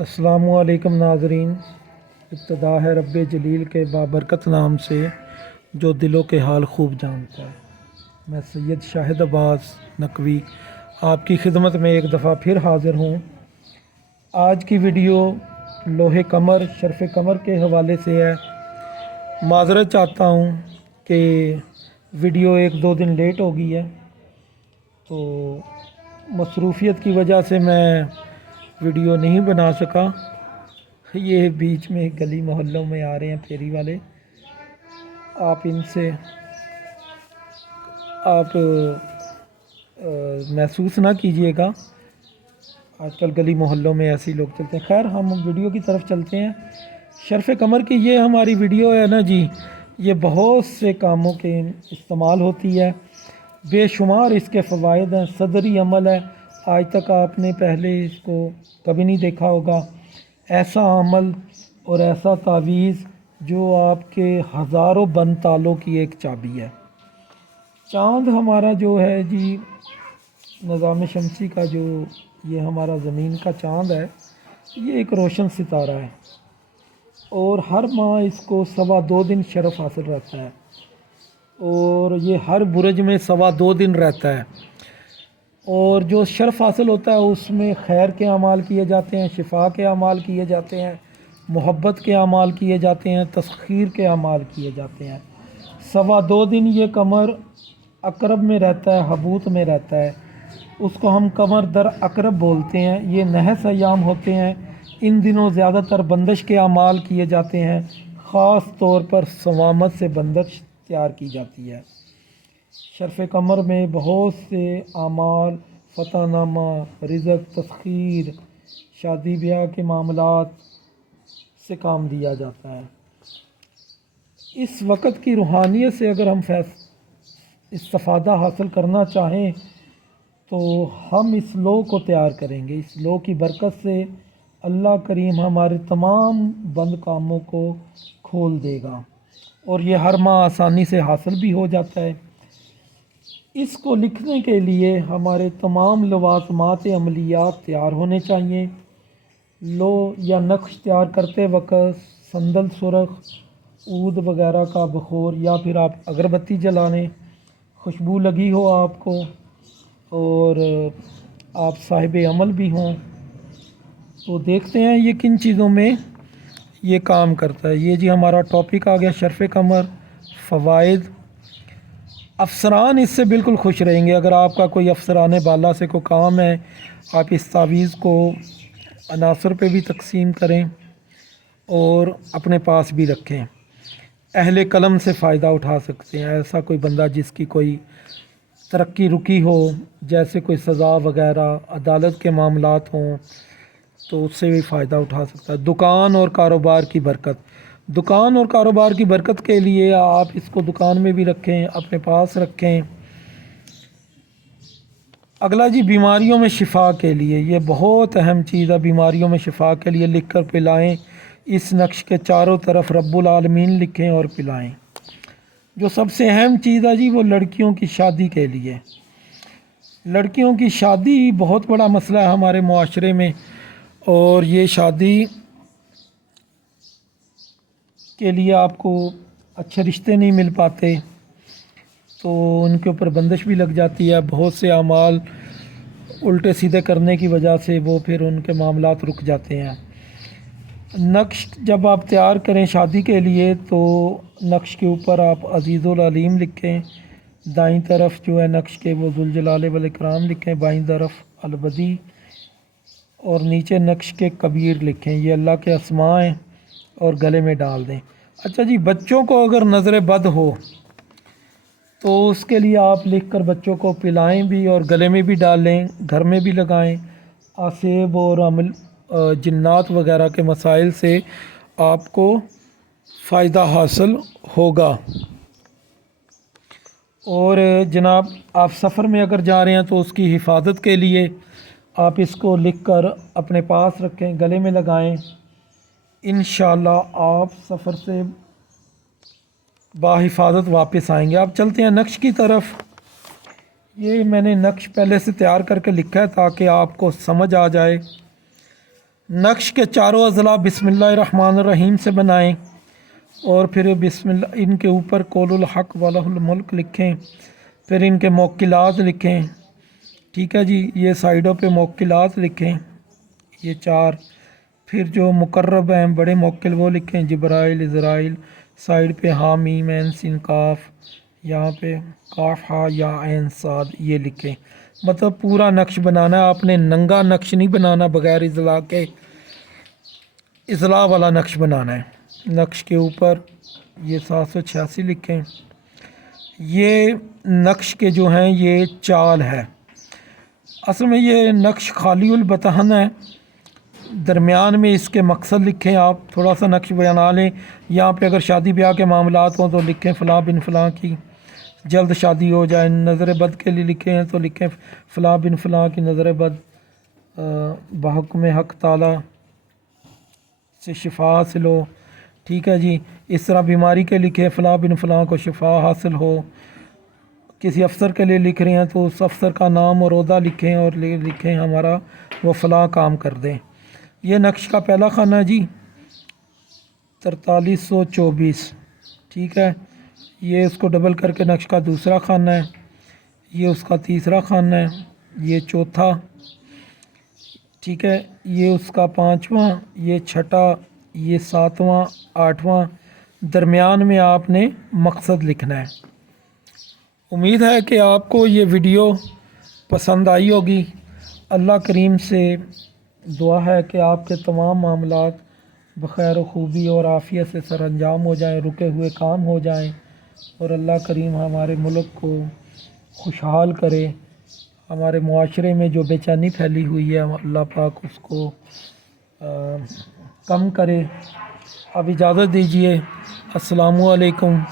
अस्सलामु अलैकुम नाज़रीन। इब्तिदा है रब जलील के बाबरकत नाम से जो दिलों के हाल खूब जानता है। मैं सैयद शाहिद अब्बास नकवी आपकी खिदमत में एक दफ़ा फिर हाज़िर हूँ। आज की वीडियो लोहे कमर शरफ़ कमर के हवाले से है। माज़रत चाहता हूँ कि वीडियो एक दो दिन लेट हो गई है, तो मसरूफ़ियत की वजह से मैं वीडियो नहीं बना सका। ये बीच में गली मोहल्लों में आ रहे हैं फेरी वाले, आप इनसे आप महसूस ना कीजिएगा। आजकल गली मोहल्लों में ऐसे ही लोग चलते हैं। खैर, हम वीडियो की तरफ चलते हैं। शरफ़ कमर की ये हमारी वीडियो है ना जी, ये बहुत से कामों के इस्तेमाल होती है। बेशुमार इसके फ़वाइद हैं। सदरी अमल है, आज तक आपने पहले इसको कभी नहीं देखा होगा। ऐसा अमल और ऐसा तावीज़ जो आपके हज़ारों बंद तालों की एक चाबी है। चाँद हमारा जो है जी, निज़ाम शमसी का जो ये हमारा ज़मीन का चाँद है, ये एक रोशन सितारा है और हर माह इसको 2.25 दिन शरफ़ हासिल रहता है और ये हर बुरज में 2.25 दिन रहता है। और जो शरफ़ हासिल होता है उसमें खैर के अमाल किए जाते हैं, शिफा के अमाल किए जाते हैं, मोहब्बत के अमाल किए जाते हैं, तस्खीर के अमाल किए जाते हैं। 2.25 दिन ये कमर अकरब में रहता है, हबूत में रहता है। उसको हम कमर दर अकरब बोलते हैं। ये नहस अयाम होते हैं। इन दिनों ज़्यादातर बंदिश के अमाल किए जाते हैं। ख़ास तौर पर सवामत से बंदिश तैयार की जाती है। शरफ़ कमर में बहुत से आमाल, फ़तहनामा, रिज़्क़, तस्खीर, शादी ब्याह के मामलात से काम दिया जाता है। इस वक्त की रूहानियत से अगर हम इस्तिफ़ादा हासिल करना चाहें तो हम इस लो को तैयार करेंगे। इस लो की बरकत से अल्लाह करीम हमारे तमाम बंद कामों को खोल देगा और ये हर माह आसानी से हासिल भी हो जाता है। इसको लिखने के लिए हमारे तमाम लवाज़मात अमलियात तैयार होने चाहिए। लो या नक्श तैयार करते वक्त संदल सुरख, ऊद वगैरह का बखोर या फिर आप अगरबत्ती जला लें, खुशबू लगी हो आपको और आप साहिब अमल भी हों, तो देखते हैं ये किन चीज़ों में ये काम करता है। ये जी हमारा टॉपिक आ गया शरफ़ कमर, फ़वाइद। अफसरान इससे बिल्कुल खुश रहेंगे। अगर आपका कोई अफसरान बाला से कोई काम है, आप इस तावीज़ को अनासर पे भी तकसीम करें और अपने पास भी रखें। अहले कलम से फ़ायदा उठा सकते हैं। ऐसा कोई बंदा जिसकी कोई तरक्की रुकी हो, जैसे कोई सज़ा वगैरह, अदालत के मामलात हों, तो उससे भी फ़ायदा उठा सकता है। दुकान और कारोबार की बरकत। दुकान और कारोबार की बरकत के लिए आप इसको दुकान में भी रखें, अपने पास रखें। अगला जी, बीमारियों में शिफा के लिए ये बहुत अहम चीज़ है। बीमारियों में शिफा के लिए लिख कर पिलाएँ। इस नक्श के चारों तरफ रब्बुल आलमीन लिखें और पिलाएँ। जो सबसे अहम चीज़ है जी, वो लड़कियों की शादी के लिए। लड़कियों की शादी बहुत बड़ा मसला है हमारे मुआशरे में और ये शादी के लिए आपको अच्छे रिश्ते नहीं मिल पाते, तो उनके ऊपर बंदिश भी लग जाती है। बहुत से अमाल उल्टे सीधे करने की वजह से वो फिर उनके मामलात रुक जाते हैं। नक्श जब आप तैयार करें शादी के लिए, तो नक्श के ऊपर आप अज़ीज़ुल अलीम लिखें। दाईं तरफ जो है नक्श के वो ज़ुल जलाल वल इकराम लिखें, बाईं तरफ अलबदी और नीचे नक्श के कबीर लिखें। ये अल्लाह के अस्मा हैं और गले में डाल दें। अच्छा जी, बच्चों को अगर नज़र बद हो तो उसके लिए आप लिख कर बच्चों को पिलाएं भी और गले में भी डालें, घर में भी लगाएं। आसेब और जिन्नात वगैरह के मसाइल से आपको फ़ायदा हासिल होगा। और जनाब, आप सफ़र में अगर जा रहे हैं तो उसकी हिफाजत के लिए आप इसको लिख कर अपने पास रखें, गले में लगाएं। इंशाअल्लाह आप सफ़र से बाहिफाजत वापस आएंगे। आप चलते हैं नक्श की तरफ। ये मैंने नक्श पहले से तैयार करके लिखा है ताकि आपको समझ आ जाए। नक्श के चारों अज़ला बिस्मिल्लाहिर्रहमानिर्रहीम से बनाएं और फिर बिस्मिल्लाह इनके ऊपर कौलुल हक़ वलहुल मुल्क लिखें, फिर इनके मौक्किलात लिखें। ठीक है जी, ये साइडों पे मौक्किलात लिखें, ये 4। फिर जो मुकर्रब हैं बड़े मौक्किल वो लिखें, जिब्राइल इज़राइल। साइड पे हा मीम ऐन सिन काफ, यहाँ पे काफ हा या ऐन साद ये लिखें। मतलब पूरा नक्श बनाना है आपने, नंगा नक्श नहीं बनाना बग़ैर इज़ला के, इज़ला वाला नक्श बनाना है। नक्श के ऊपर ये 786 लिखें। ये नक्श के जो हैं ये चाल है, असल में ये नक्श खालीउल बतहन है। दरमियान में इसके मकसद लिखें, आप थोड़ा सा नक्श बना लें। यहाँ पे अगर शादी ब्याह के मामलात हों तो लिखें फ़लाँ बिन फ़लाँ की जल्द शादी हो जाए। नज़र बद के लिए लिखे हैं तो लिखें फ़लाँ बिन फ़लाँ की नज़र बद बहुक्म हक़ ताला से शिफा हासिल हो। ठीक है जी, इस तरह बीमारी के लिखे फ़लाँ बिन फ़लाँ को शिफा हासिल हो। किसी अफसर के लिए लिख रहे हैं तो उस अफसर का नाम और ओहदा लिखें और लिखें हमारा वो फ़लाँ काम कर दें। ये नक्श का पहला खाना है जी 4324। ठीक है, ये उसको डबल करके नक्श का दूसरा खाना है, ये उसका तीसरा खाना है, ये चौथा। ठीक है, ये उसका 5वां, ये छठा, ये 7वां, 8वां। दरमियान में आपने मकसद लिखना है। उम्मीद है कि आपको ये वीडियो पसंद आई होगी। अल्लाह करीम से दुआ है कि आपके तमाम मामलात बख़ैर व खूबी और आफ़ियत से सरअंजाम हो जाएं, रुके हुए काम हो जाएं और अल्लाह करीम हमारे मुल्क को खुशहाल करे। हमारे मुआशरे में जो बेचैनी फैली हुई है अल्लाह पाक उसको कम करे। अब इजाज़त दीजिए। अस्सलामु अलैकुम।